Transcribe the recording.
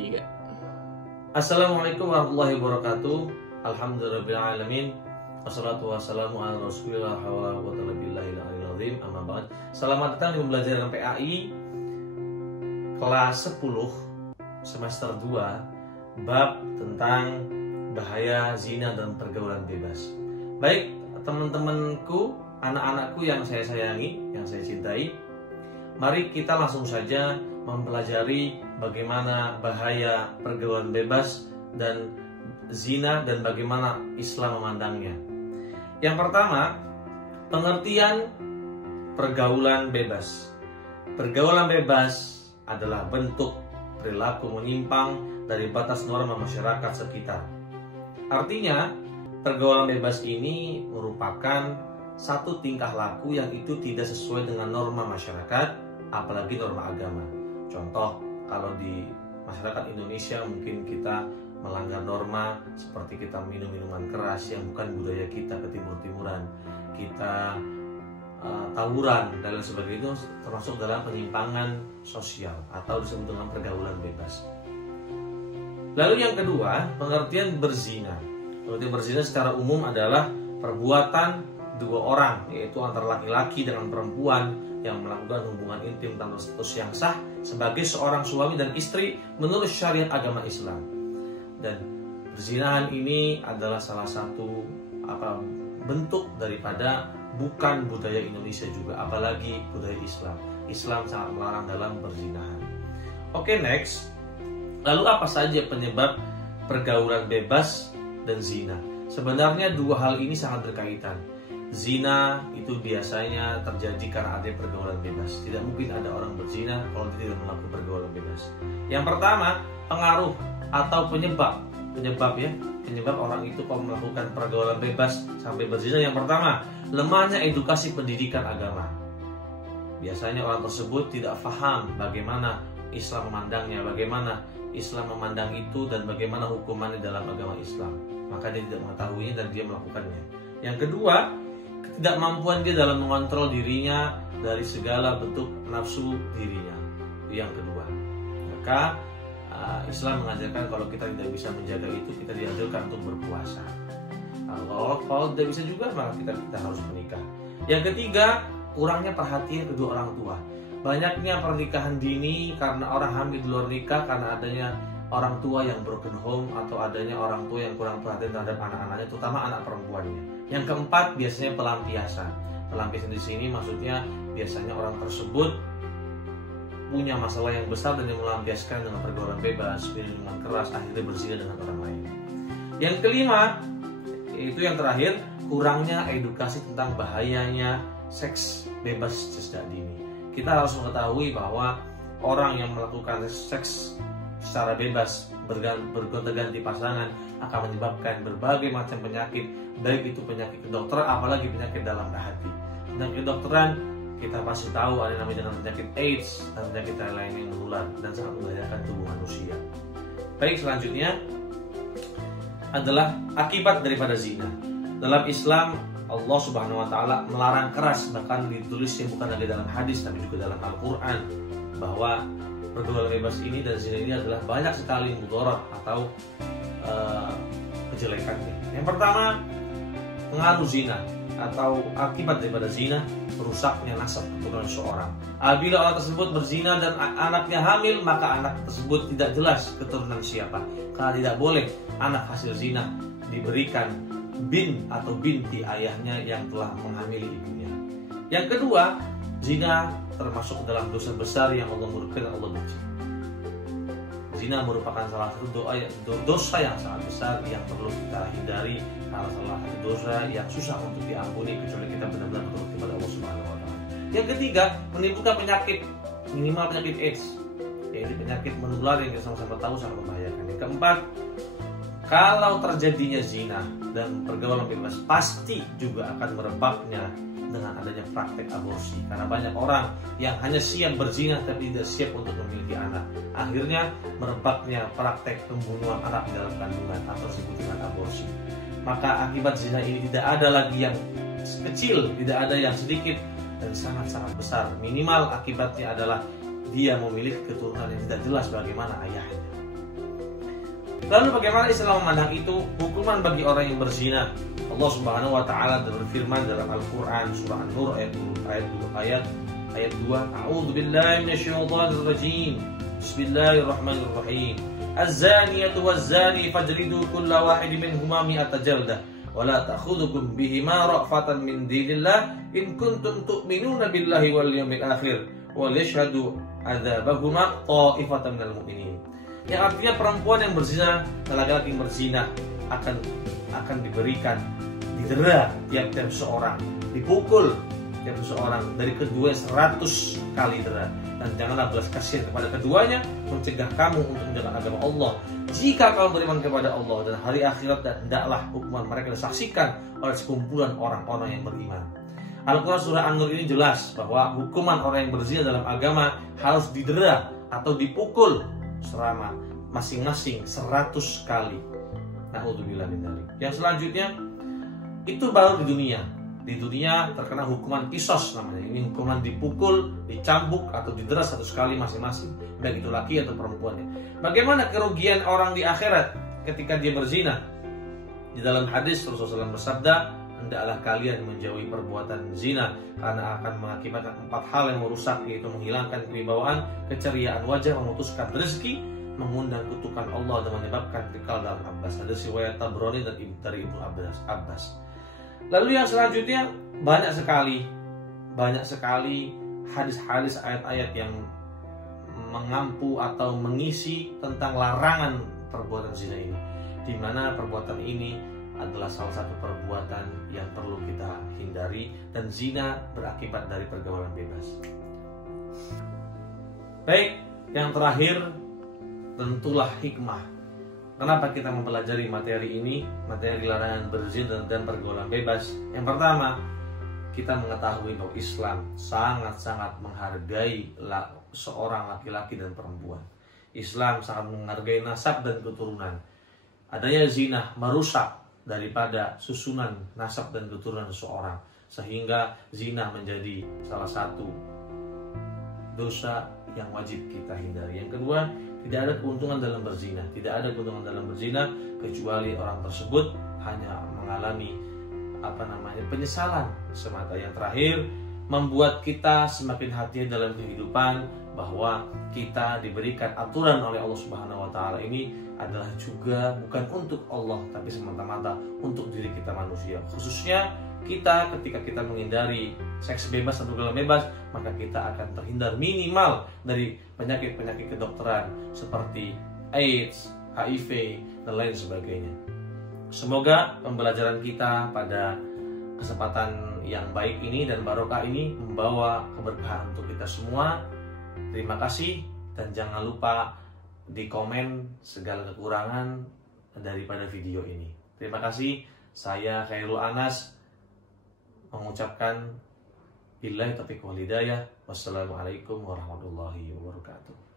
3. Assalamualaikum warahmatullahi wabarakatuh. Alhamdulillahirrahmanirrahim. Wassalatu wassalamu ala rasulillah wa ala billahi amma ba'd. Selamat datang di pembelajaran PAI kelas 10 semester 2 bab tentang bahaya zina dan pergaulan bebas. Baik, teman-temanku, anak-anakku yang saya sayangi, yang saya cintai, mari kita langsung saja mempelajari bagaimana bahaya pergaulan bebas dan zina dan bagaimana Islam memandangnya. Yang pertama, pengertian pergaulan bebas. Pergaulan bebas adalah bentuk perilaku menyimpang dari batas norma masyarakat sekitar. Artinya, pergaulan bebas ini merupakan satu tingkah laku yang itu tidak sesuai dengan norma masyarakat, apalagi norma agama. Contoh, kalau di masyarakat Indonesia mungkin kita melanggar norma seperti kita minum minuman keras yang bukan budaya kita, ke timur-timuran, kita tawuran dan lain sebagainya, itu termasuk dalam penyimpangan sosial atau disebut dengan pergaulan bebas. Lalu yang kedua, pengertian berzina. Pengertian berzina secara umum adalah perbuatan dua orang, yaitu antara laki-laki dengan perempuan yang melakukan hubungan intim tanpa status yang sah sebagai seorang suami dan istri menurut syariat agama Islam. Dan perzinahan ini adalah salah satu bentuk daripada bukan budaya Indonesia juga, apalagi budaya Islam. Islam sangat melarang dalam perzinahan. Oke, next. Lalu apa saja penyebab pergaulan bebas dan zina? Sebenarnya dua hal ini sangat berkaitan. Zina itu biasanya terjadi karena ada pergaulan bebas. Tidak mungkin ada orang berzina kalau dia tidak melakukan pergaulan bebas. Yang pertama, pengaruh atau penyebab orang itu kalau melakukan pergaulan bebas sampai berzina. Yang pertama, lemahnya edukasi pendidikan agama. Biasanya orang tersebut tidak paham bagaimana Islam memandangnya, bagaimana Islam memandang itu dan bagaimana hukumannya dalam agama Islam. Maka dia tidak mengetahuinya dan dia melakukannya. Yang kedua, ketidakmampuan dia dalam mengontrol dirinya dari segala bentuk nafsu dirinya. Itu yang kedua. Maka Islam mengajarkan kalau kita tidak bisa menjaga itu, kita dianjurkan untuk berpuasa. Kalau tidak bisa juga, maka kita harus menikah. Yang ketiga, kurangnya perhatian kedua orang tua. Banyaknya pernikahan dini karena orang hamil di luar nikah, karena adanya orang tua yang broken home atau adanya orang tua yang kurang perhatian terhadap anak-anaknya, terutama anak perempuannya. Yang keempat, biasanya pelampiasan. Pelampiasan di sini maksudnya biasanya orang tersebut punya masalah yang besar dan yang melampiaskan dengan pergaulan bebas, minuman keras, akhirnya berzina dengan orang lain. Yang kelima, itu yang terakhir, kurangnya edukasi tentang bahayanya seks bebas sejak dini. Kita harus mengetahui bahwa orang yang melakukan seks secara bebas bergonta-ganti pasangan akan menyebabkan berbagai macam penyakit, baik itu penyakit kedokteran apalagi penyakit dalam hati. Penyakit kedokteran kita pasti tahu ada namanya dengan penyakit AIDS dan penyakit lain yang menular dan sangat membahayakan tubuh manusia. Baik, selanjutnya adalah akibat daripada zina. Dalam Islam, Allah Subhanahu wa taala melarang keras, bahkan ditulisnya bukan lagi dalam hadis tapi juga dalam Al-Qur'an, bahwa pergaulan bebas ini dan zina ini adalah banyak sekali mudarat atau kejelekannya. Yang pertama, pengaruh zina atau akibat daripada zina, rusaknya nasab keturunan seseorang. Apabila orang tersebut berzina dan anaknya hamil, maka anak tersebut tidak jelas keturunan siapa. Karena tidak boleh anak hasil zina diberikan bin atau binti ayahnya yang telah menghamili ibunya. Yang kedua, zina termasuk dalam dosa besar yang Allah murka dan Allah benci. Zina merupakan salah satu dosa yang sangat besar yang perlu kita hindari, karena salah satu dosa yang susah untuk diampuni kecuali kita benar-benar bertobat kepada Allah Subhanahu wa taala. Yang ketiga, menimbulkan penyakit, minimal penyakit AIDS, yaitu penyakit menular yang kita sama-sama tahu sangat membahayakan. Yang keempat, kalau terjadinya zina dan pergaulan bebas, pasti juga akan merebaknya dengan adanya praktek aborsi. Karena banyak orang yang hanya siap berzina tapi tidak siap untuk memiliki anak. Akhirnya merebaknya praktek pembunuhan anak di dalam kandungan atau disebut dengan aborsi. Maka akibat zina ini tidak ada lagi yang kecil, tidak ada yang sedikit, dan sangat-sangat besar. Minimal akibatnya adalah dia memiliki keturunan yang tidak jelas bagaimana ayahnya. Lalu bagaimana Islam memandang itu? Hukuman bagi orang yang berzina. Allah Subhanahu wa taala berfirman dalam Al-Qur'an surah An-Nur ayat 2. A'udzu billahi minasyaitonir rajim. Bismillahirrahmanirrahim. Az-zaniyatu waz-zani fajridu kulla wahidin minhuma mi'ata jaldah wa la ta'khudhukum bihima ra'fatan min dinillah in kuntum tu'minuna billahi wal yawmil akhir wa yashhadu 'adzabahuma ta'ifatan minal mu'minin. Yang artinya perempuan yang berzina dan laki-laki yang berzina akan diberikan didera tiap-tiap seorang, dipukul tiap seorang dari kedua 100 kali dera, dan janganlah belas kasihan kepada keduanya, mencegah kamu untuk menjaga agama Allah jika kamu beriman kepada Allah dan hari akhirat, dan hendaklah hukuman mereka disaksikan oleh sekumpulan orang-orang yang beriman. Al-Quran surah An-Nur ini jelas bahwa hukuman orang yang berzina dalam agama harus didera atau dipukul selama masing-masing 100 kali. Na'udzubillah min dzalik. Yang selanjutnya itu baru di dunia. Di dunia terkena hukuman kisos namanya. Ini hukuman dipukul, dicambuk atau didera 100 kali masing-masing, baik itu laki atau perempuannya. Bagaimana kerugian orang di akhirat ketika dia berzina? Di dalam hadis Rasulullah SAW bersabda, hendaklah kalian menjauhi perbuatan zina karena akan mengakibatkan 4 hal yang merusak, yaitu menghilangkan kewibawaan, keceriaan wajah, memutuskan rezeki, mengundang kutukan Allah, dan menyebabkan kekal dalam abbas. Ada riwayat Tabrani dan dari Ibnu Abbas. Lalu yang selanjutnya banyak sekali hadis-hadis, ayat-ayat yang mengampu atau mengisi tentang larangan perbuatan zina ini, di mana perbuatan ini adalah salah satu perbuatan yang perlu kita hindari, dan zina berakibat dari pergaulan bebas. Baik, yang terakhir tentulah hikmah. Kenapa kita mempelajari materi ini, materi larangan berzina dan pergaulan bebas? Yang pertama, kita mengetahui bahwa Islam sangat-sangat menghargai seorang laki-laki dan perempuan. Islam sangat menghargai nasab dan keturunan. Adanya zina merusak daripada susunan nasab dan keturunan seseorang, sehingga zina menjadi salah satu dosa yang wajib kita hindari. Yang kedua, tidak ada keuntungan dalam berzina. Tidak ada keuntungan dalam berzina kecuali orang tersebut hanya mengalami penyesalan semata. Yang terakhir, membuat kita semakin hati dalam kehidupan bahwa kita diberikan aturan oleh Allah Subhanahu wa taala ini adalah juga bukan untuk Allah, tapi semata-mata untuk diri kita manusia. Khususnya kita ketika kita menghindari seks bebas atau pergaulan bebas, maka kita akan terhindar minimal dari penyakit-penyakit kedokteran seperti AIDS, HIV, dan lain sebagainya. Semoga pembelajaran kita pada kesempatan yang baik ini dan barokah ini membawa keberkahan untuk kita semua. Terima kasih, dan jangan lupa di komen segala kekurangan daripada video ini. Terima kasih. Saya Khairul Anas mengucapkan billahi taufiq wal hidayah. Wassalamualaikum warahmatullahi wabarakatuh.